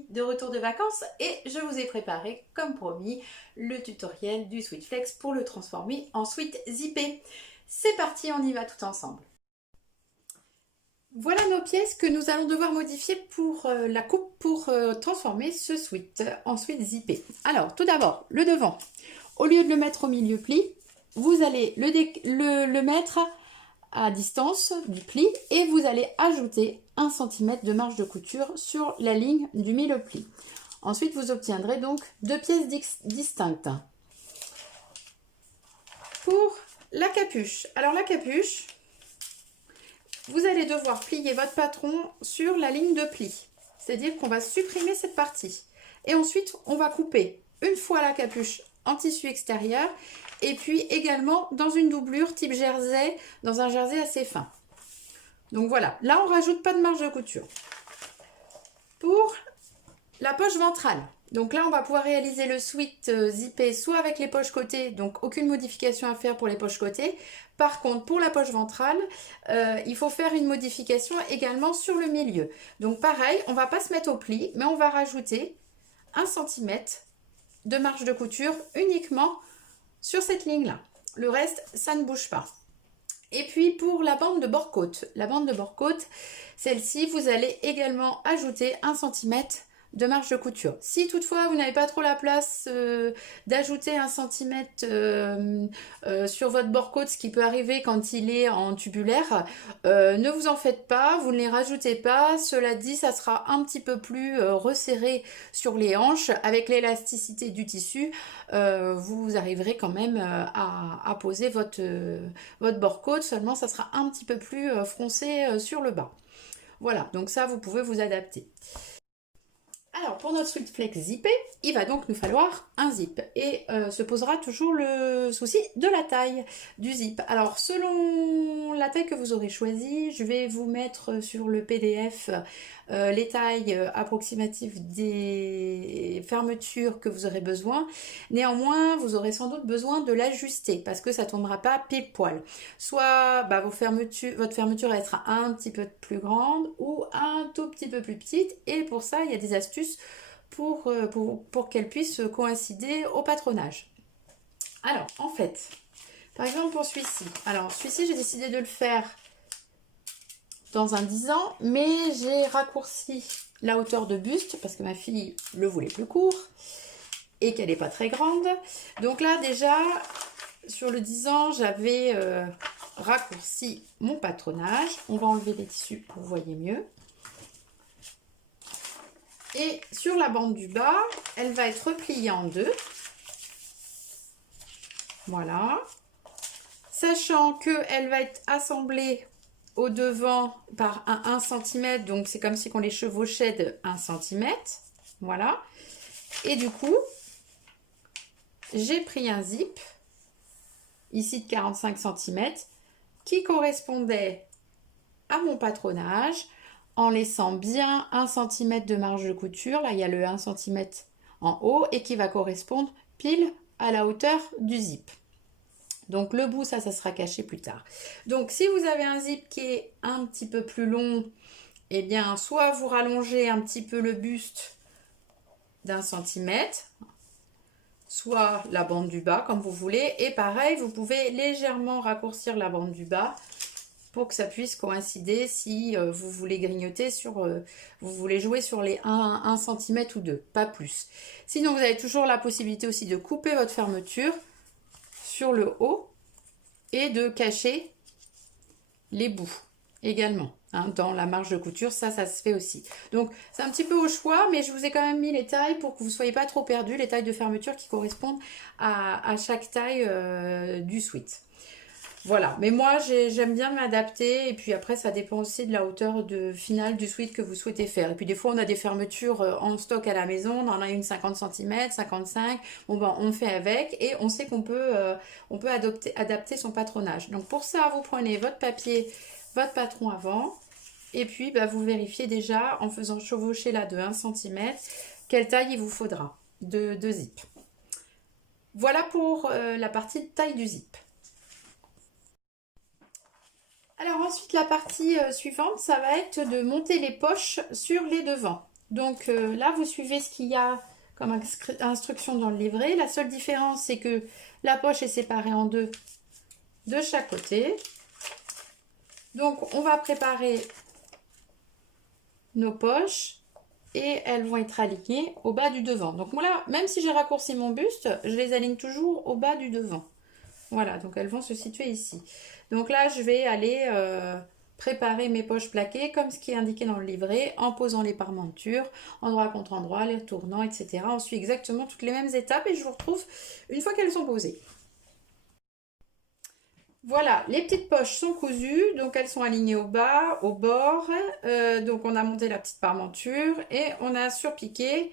amis de retour de vacances et je vous ai préparé, comme promis, le tutoriel du Sweet Flex pour le transformer en sweat zippé. C'est parti, on y va tout ensemble. Voilà nos pièces que nous allons devoir modifier pour la coupe pour transformer ce sweat en sweat zippé. Alors, tout d'abord, le devant. Au lieu de le mettre au milieu pli, vous allez le mettre à distance du pli et vous allez ajouter 1 cm de marge de couture sur la ligne du milieu pli. Ensuite, vous obtiendrez donc 2 pièces distinctes. Pour la capuche, alors la capuche, vous allez devoir plier votre patron sur la ligne de pli. C'est-à-dire qu'on va supprimer cette partie. Et ensuite, on va couper une fois la capuche en tissu extérieur et puis également dans une doublure type jersey, dans un jersey assez fin. Donc voilà, là on ne rajoute pas de marge de couture. Pour la poche ventrale, donc là on va pouvoir réaliser le sweat zippé soit avec les poches côté, donc aucune modification à faire pour les poches côté. Par contre pour la poche ventrale, il faut faire une modification également sur le milieu. Donc pareil, on ne va pas se mettre au pli, mais on va rajouter 1 cm de marge de couture uniquement sur cette ligne-là. Le reste, ça ne bouge pas. Et puis pour la bande de bord-côte, celle-ci, vous allez également ajouter 1 cm de marge de couture. Si toutefois vous n'avez pas trop la place d'ajouter 1 cm sur votre bord-côte, ce qui peut arriver quand il est en tubulaire, ne vous en faites pas, vous ne les rajoutez pas. Cela dit, ça sera un petit peu plus resserré sur les hanches. Avec l'élasticité du tissu, vous arriverez quand même à poser votre bord-côte, seulement ça sera un petit peu plus froncé sur le bas. Voilà, donc ça vous pouvez vous adapter. Alors, pour notre sweat flex zippé, il va donc nous falloir un zip. Et se posera toujours le souci de la taille du zip. Alors, selon la taille que vous aurez choisie, je vais vous mettre sur le PDF les tailles approximatives des fermetures que vous aurez besoin. Néanmoins, vous aurez sans doute besoin de l'ajuster parce que ça ne tombera pas pile poil. Soit votre fermeture elle sera un petit peu plus grande ou un tout petit peu plus petite. Et pour ça, il y a des astuces pour qu'elle puisse coïncider au patronage. Alors, en fait, par exemple pour celui-ci. Alors, celui-ci, j'ai décidé de le faire dans un 10 ans, mais j'ai raccourci la hauteur de buste parce que ma fille le voulait plus court et qu'elle n'est pas très grande. Donc là, déjà, sur le 10 ans, j'avais raccourci mon patronage. On va enlever les tissus pour que vous voyez mieux. Et sur la bande du bas, elle va être repliée en deux. Voilà. Sachant qu'elle va être assemblée au devant par un 1 cm. Donc, c'est comme si on les chevauchait de 1 cm. Voilà. Et du coup, j'ai pris un zip, ici de 45 cm, qui correspondait à mon patronage, en laissant bien 1 cm de marge de couture. Là, il y a le 1 cm en haut et qui va correspondre pile à la hauteur du zip. Donc, le bout, ça sera caché plus tard. Donc, si vous avez un zip qui est un petit peu plus long, eh bien, soit vous rallongez un petit peu le buste d'1 cm, soit la bande du bas, comme vous voulez. Et pareil, vous pouvez légèrement raccourcir la bande du bas pour que ça puisse coïncider si vous voulez grignoter vous voulez jouer sur les 1 cm ou 2, pas plus. Sinon, vous avez toujours la possibilité aussi de couper votre fermeture sur le haut et de cacher les bouts également dans la marge de couture. Ça se fait aussi. Donc, c'est un petit peu au choix, mais je vous ai quand même mis les tailles pour que vous ne soyez pas trop perdus, les tailles de fermeture qui correspondent à chaque taille du sweat. Voilà, mais moi j'aime bien m'adapter et puis après ça dépend aussi de la hauteur finale du sweat que vous souhaitez faire. Et puis des fois on a des fermetures en stock à la maison, on en a une 50 cm, 55, bon ben on fait avec et on sait qu'on peut, adapter son patronage. Donc pour ça vous prenez votre papier, votre patron avant et puis vous vérifiez déjà en faisant chevaucher là de 1 cm quelle taille il vous faudra de zip. Voilà pour la partie taille du zip. Alors ensuite, la partie suivante, ça va être de monter les poches sur les devants. Donc là, vous suivez ce qu'il y a comme instruction dans le livret. La seule différence, c'est que la poche est séparée en deux de chaque côté. Donc, on va préparer nos poches et elles vont être alignées au bas du devant. Donc voilà, même si j'ai raccourci mon buste, je les aligne toujours au bas du devant. Voilà, donc elles vont se situer ici. Donc là, je vais aller préparer mes poches plaquées comme ce qui est indiqué dans le livret, en posant les parmentures, endroit contre endroit, les retournant, etc. On suit exactement toutes les mêmes étapes et je vous retrouve une fois qu'elles sont posées. Voilà, les petites poches sont cousues, donc elles sont alignées au bas, au bord. Donc on a monté la petite parmenture et on a surpiqué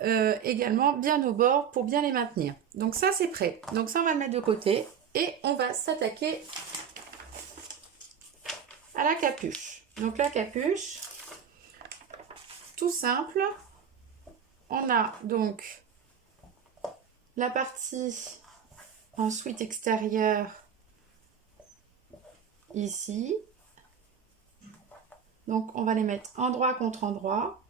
également bien au bord pour bien les maintenir. Donc ça c'est prêt. Donc ça on va le mettre de côté et on va s'attaquer à la capuche. Donc la capuche, tout simple. On a donc la partie ensuite extérieure ici. Donc on va les mettre endroit contre endroit.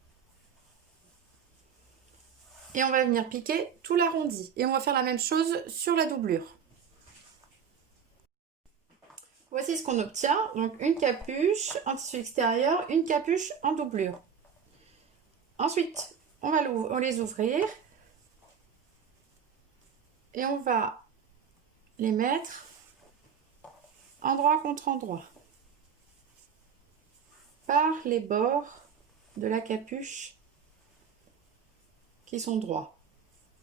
Et on va venir piquer tout l'arrondi. Et on va faire la même chose sur la doublure. Voici ce qu'on obtient. Donc une capuche en tissu extérieur, une capuche en doublure. Ensuite, on va les ouvrir. Et on va les mettre endroit contre endroit. Par les bords de la capuche qui sont droits.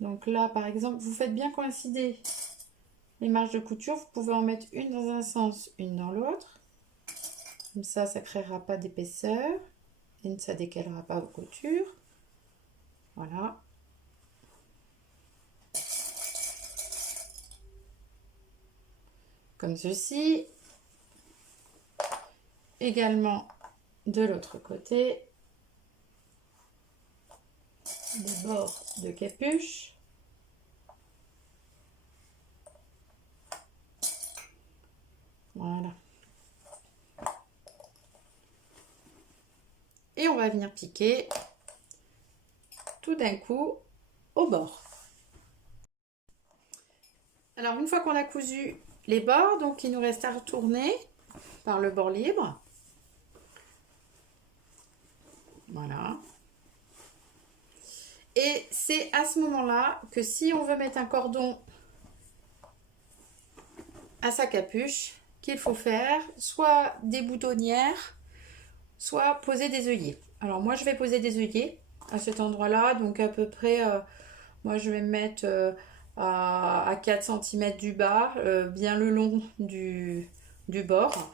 Donc là, par exemple, vous faites bien coïncider les marges de couture. Vous pouvez en mettre une dans un sens, une dans l'autre. Comme ça ne créera pas d'épaisseur et ça ne décalera pas vos coutures. Voilà. Comme ceci. Également de l'autre côté. Les bords de capuche. Voilà. Et on va venir piquer tout d'un coup au bord. Alors une fois qu'on a cousu les bords, donc il nous reste à retourner par le bord libre. Voilà. Et c'est à ce moment-là que si on veut mettre un cordon à sa capuche, qu'il faut faire soit des boutonnières, soit poser des œillets. Alors moi je vais poser des œillets à cet endroit-là, donc à peu près, moi je vais me mettre à 4 cm du bas, bien le long du bord.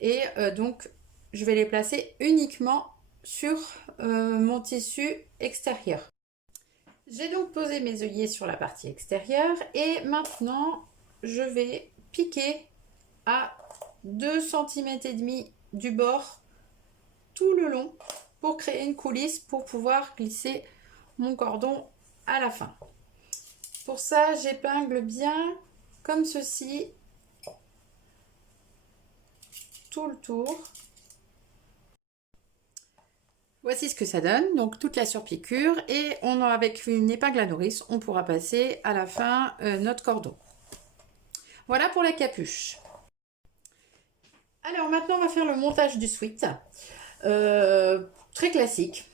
Et donc je vais les placer uniquement sur mon tissu extérieur. J'ai donc posé mes œillets sur la partie extérieure et maintenant je vais piquer à 2 cm et demi du bord tout le long pour créer une coulisse pour pouvoir glisser mon cordon à la fin. Pour ça, j'épingle bien comme ceci tout le tour. Voici ce que ça donne, donc toute la surpiqûre, et avec une épingle à nourrice, on pourra passer à la fin notre cordon. Voilà pour la capuche. Alors maintenant, on va faire le montage du sweat, très classique.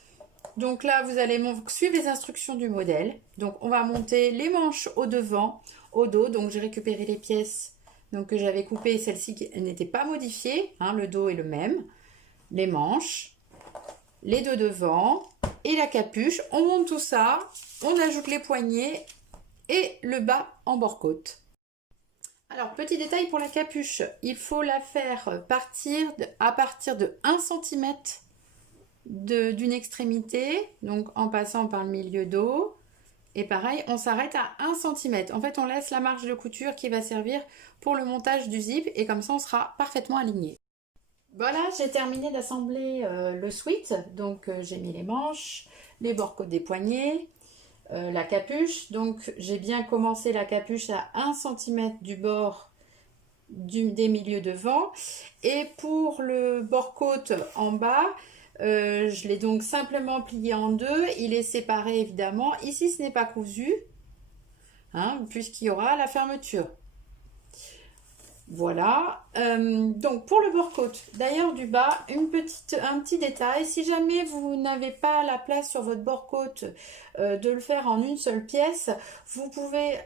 Donc là, vous allez suivre les instructions du modèle. Donc on va monter les manches au devant, au dos. Donc j'ai récupéré les pièces donc, que j'avais coupées, celles-ci qui n'étaient pas modifiées, hein, le dos est le même. Les manches, les deux devant et la capuche. On monte tout ça, on ajoute les poignets et le bas en bord-côte. Alors, petit détail pour la capuche, il faut la faire partir à partir de 1 cm d'une extrémité, donc en passant par le milieu dos. Et pareil, on s'arrête à 1 cm. En fait, on laisse la marge de couture qui va servir pour le montage du zip et comme ça, on sera parfaitement aligné. Voilà, j'ai terminé d'assembler le sweat. Donc, j'ai mis les manches, les bords-côtes des poignets, la capuche. Donc, j'ai bien commencé la capuche à 1 cm du bord des milieux devant. Et pour le bord-côte en bas, Je l'ai donc simplement plié en deux. Il est séparé évidemment. Ici, ce n'est pas cousu, hein, puisqu'il y aura la fermeture. Voilà. Donc pour le bord-côte, d'ailleurs du bas, un petit détail. Si jamais vous n'avez pas la place sur votre bord-côte de le faire en une seule pièce, vous pouvez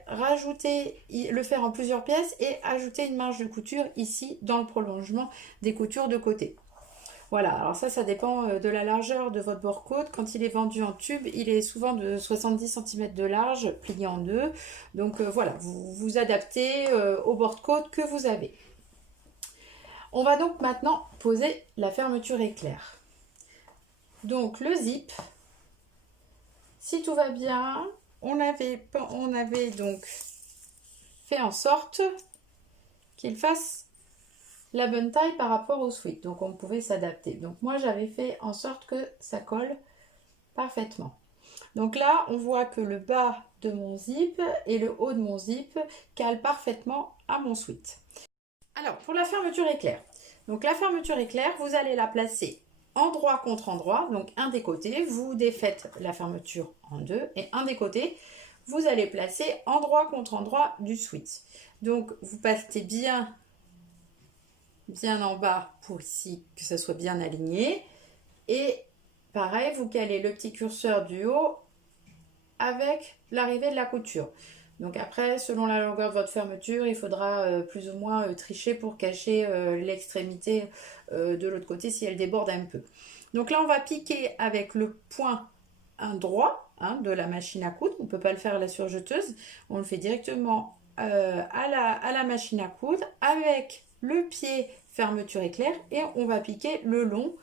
le faire en plusieurs pièces et ajouter une marge de couture ici dans le prolongement des coutures de côté. Voilà, alors ça dépend de la largeur de votre bord-côte. Quand il est vendu en tube, il est souvent de 70 cm de large, plié en deux. Donc voilà, vous vous adaptez au bord-côte que vous avez. On va donc maintenant poser la fermeture éclair. Donc le zip, si tout va bien, on avait donc fait en sorte qu'il fasse la bonne taille par rapport au sweat, donc on pouvait s'adapter. Donc moi j'avais fait en sorte que ça colle parfaitement. Donc là on voit que le bas de mon zip et le haut de mon zip calent parfaitement à mon sweat. Alors pour la fermeture éclair, donc la fermeture éclair, vous allez la placer endroit contre endroit, donc un des côtés, vous défaites la fermeture en deux et un des côtés, vous allez placer endroit contre endroit du sweat. Donc vous passez bien en bas pour ici que ça soit bien aligné, et pareil vous calez le petit curseur du haut avec l'arrivée de la couture. Donc après, selon la longueur de votre fermeture, il faudra plus ou moins tricher pour cacher l'extrémité de l'autre côté si elle déborde un peu. Donc là on va piquer avec le point droit de la machine à coudre. On ne peut pas le faire à la surjeteuse, on le fait directement à la machine à coudre avec le pied fermeture éclair et on va piquer le long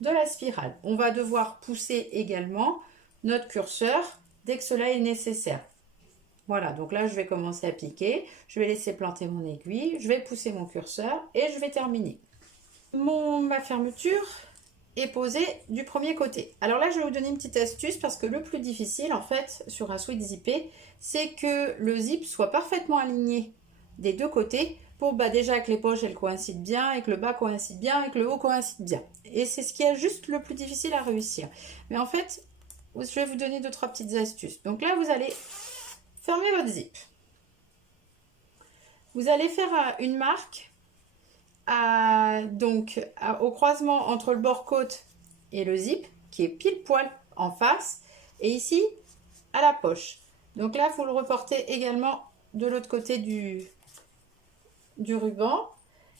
de la spirale. On va devoir pousser également notre curseur dès que cela est nécessaire. Voilà, donc là je vais commencer à piquer, je vais laisser planter mon aiguille, je vais pousser mon curseur et je vais terminer. Ma fermeture est posée du premier côté. Alors là je vais vous donner une petite astuce parce que le plus difficile en fait sur un sweat zippé, c'est que le zip soit parfaitement aligné des deux côtés pour déjà que les poches elles coïncident bien et que le bas coïncide bien et que le haut coïncide bien. Et c'est ce qui est juste le plus difficile à réussir. Mais en fait, je vais vous donner 2-3 petites astuces. Donc là, vous allez fermer votre zip. Vous allez faire une marque au croisement entre le bord-côte et le zip, qui est pile poil en face, et ici, à la poche. Donc là, vous le reportez également de l'autre côté du ruban.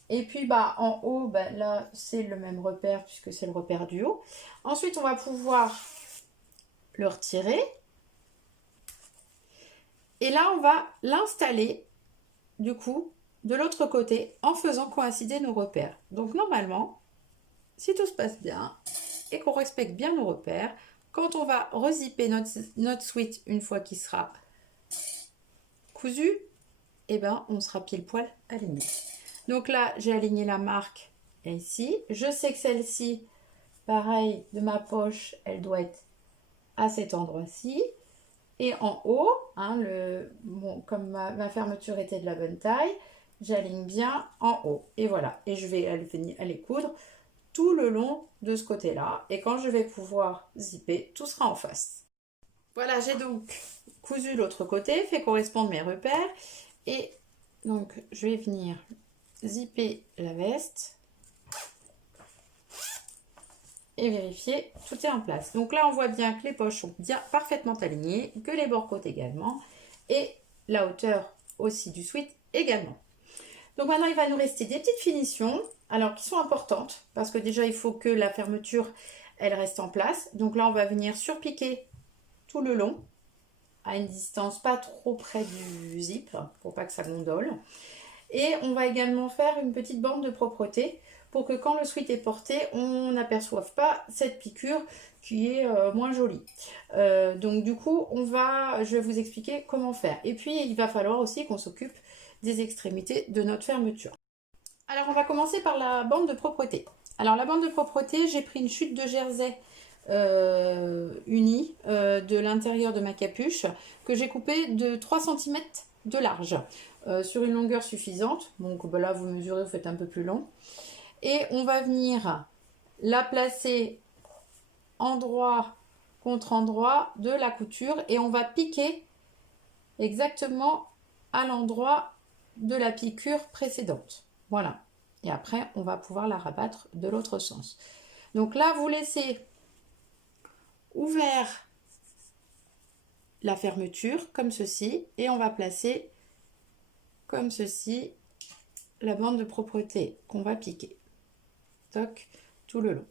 Et puis en haut, là c'est le même repère puisque c'est le repère du haut. Ensuite on va pouvoir le retirer. Et là on va l'installer du coup de l'autre côté en faisant coïncider nos repères. Donc normalement, si tout se passe bien et qu'on respecte bien nos repères, quand on va rezipper notre sweat une fois qu'il sera cousu, on sera pile poil aligné. Donc là, j'ai aligné la marque ici. Je sais que celle-ci, pareil, de ma poche, elle doit être à cet endroit-ci. Et en haut, comme ma fermeture était de la bonne taille, j'aligne bien en haut. Et voilà. Et je vais aller coudre tout le long de ce côté-là. Et quand je vais pouvoir zipper, tout sera en face. Voilà, j'ai donc cousu l'autre côté, fait correspondre mes repères. Et donc, je vais venir zipper la veste et vérifier tout est en place. Donc là on voit bien que les poches sont bien parfaitement alignées, que les bords-côtes également et la hauteur aussi du sweat également. Donc maintenant il va nous rester des petites finitions, alors qui sont importantes parce que déjà il faut que la fermeture elle reste en place. Donc là on va venir surpiquer tout le long à une distance pas trop près du zip pour pas que ça gondole. Et on va également faire une petite bande de propreté pour que quand le sweat est porté, on n'aperçoive pas cette piqûre qui est moins jolie. Donc du coup, je vais vous expliquer comment faire. Et puis, il va falloir aussi qu'on s'occupe des extrémités de notre fermeture. Alors, on va commencer par la bande de propreté. Alors, la bande de propreté, j'ai pris une chute de jersey unie de l'intérieur de ma capuche que j'ai coupée de 3 cm de large. Sur une longueur suffisante, donc là vous mesurez, vous faites un peu plus long, et on va venir la placer endroit contre endroit de la couture et on va piquer exactement à l'endroit de la piqûre précédente. Voilà. Et après, on va pouvoir la rabattre de l'autre sens. Donc là, vous laissez ouvert la fermeture comme ceci et on va placer comme ceci la bande de propreté qu'on va piquer. Toc, tout le long.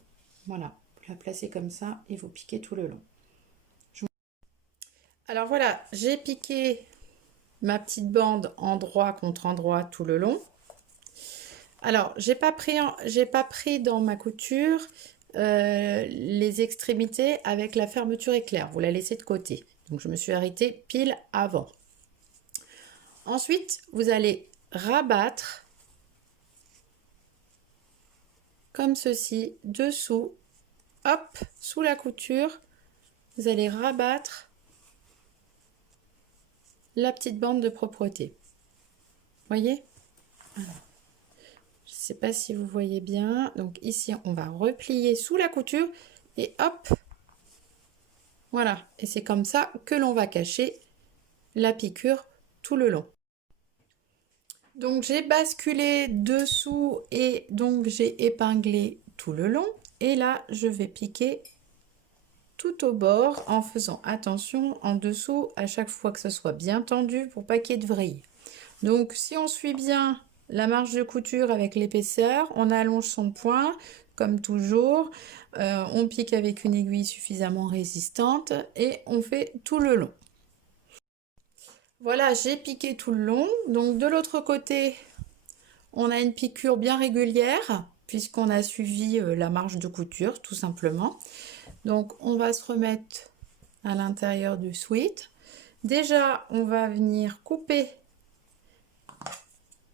Voilà, vous la placez comme ça et vous piquez tout le long. Alors voilà, j'ai piqué ma petite bande endroit contre endroit tout le long. Alors, j'ai pas pris dans ma couture les extrémités avec la fermeture éclair. Vous la laissez de côté. Donc, je me suis arrêtée pile avant. Ensuite, vous allez rabattre comme ceci, dessous, hop, sous la couture. Vous allez rabattre la petite bande de propreté. Voyez? Voilà. Je ne sais pas si vous voyez bien. Donc ici, on va replier sous la couture et hop, voilà. Et c'est comme ça que l'on va cacher la piqûre tout le long. Donc j'ai basculé dessous et donc j'ai épinglé tout le long. Et là, je vais piquer tout au bord en faisant attention en dessous à chaque fois que ce soit bien tendu pour pas qu'il y ait de vrille. Donc si on suit bien la marge de couture avec l'épaisseur, on allonge son point comme toujours, on pique avec une aiguille suffisamment résistante et on fait tout le long. Voilà, j'ai piqué tout le long. Donc de l'autre côté, on a une piqûre bien régulière puisqu'on a suivi la marge de couture tout simplement. Donc on va se remettre à l'intérieur du sweat. Déjà, on va venir couper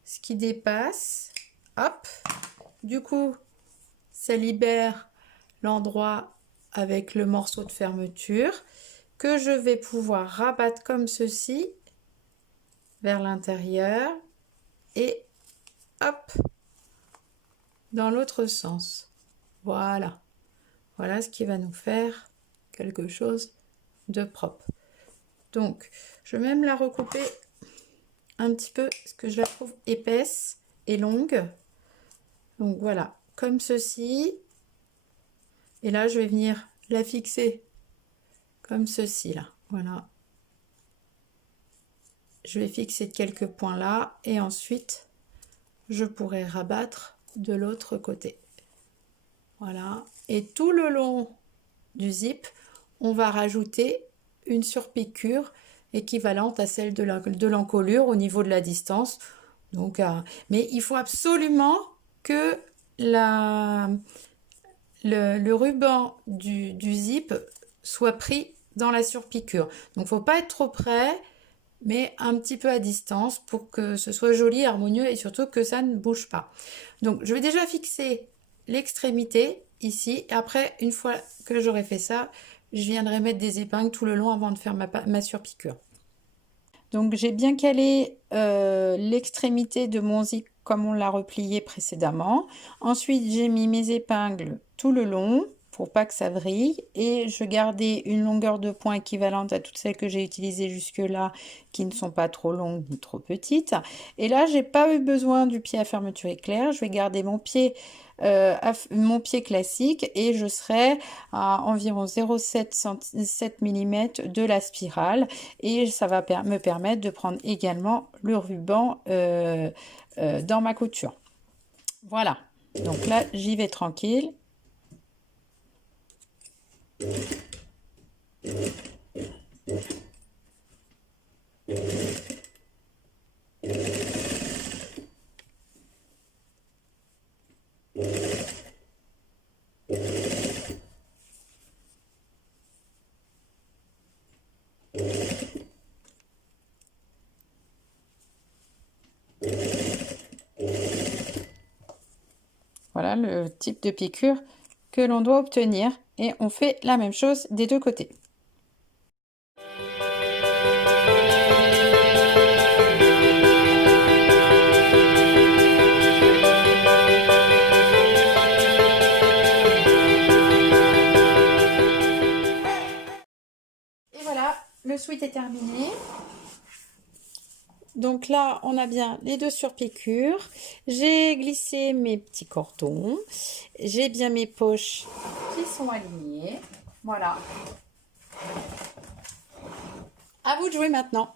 ce qui dépasse. Hop, du coup, ça libère l'endroit avec le morceau de fermeture que je vais pouvoir rabattre comme ceci vers l'intérieur et hop dans l'autre sens. Voilà. Voilà ce qui va nous faire quelque chose de propre. Donc, je vais même la recouper un petit peu parce que je la trouve épaisse et longue. Donc voilà, comme ceci. Et là, je vais venir la fixer comme ceci là. Voilà. Je vais fixer quelques points là et ensuite, je pourrai rabattre de l'autre côté. Voilà. Et tout le long du zip, on va rajouter une surpiqûre équivalente à celle de l'encolure au niveau de la distance. Donc, mais il faut absolument que le ruban du zip soit pris dans la surpiqûre. Donc, il ne faut pas être trop près, mais un petit peu à distance pour que ce soit joli, harmonieux et surtout que ça ne bouge pas. Donc, je vais déjà fixer l'extrémité ici. Et après, une fois que j'aurai fait ça, je viendrai mettre des épingles tout le long avant de faire ma surpiqûre. Donc, j'ai bien calé l'extrémité de mon zip comme on l'a replié précédemment. Ensuite, j'ai mis mes épingles tout le long pour pas que ça vrille et je gardais une longueur de point équivalente à toutes celles que j'ai utilisées jusque là qui ne sont pas trop longues ni trop petites. Et là, j'ai pas eu besoin du pied à fermeture éclair. Je vais garder mon pied classique et je serai à environ 0,7 mm de la spirale et ça va me permettre de prendre également le ruban dans ma couture. Voilà, donc là j'y vais tranquille. Voilà le type de piqûre que l'on doit obtenir et on fait la même chose des deux côtés. le sweat est terminé. Donc là, on a bien les deux surpiqûres. J'ai glissé mes petits cordons. J'ai bien mes poches qui sont alignées. Voilà. À vous de jouer maintenant.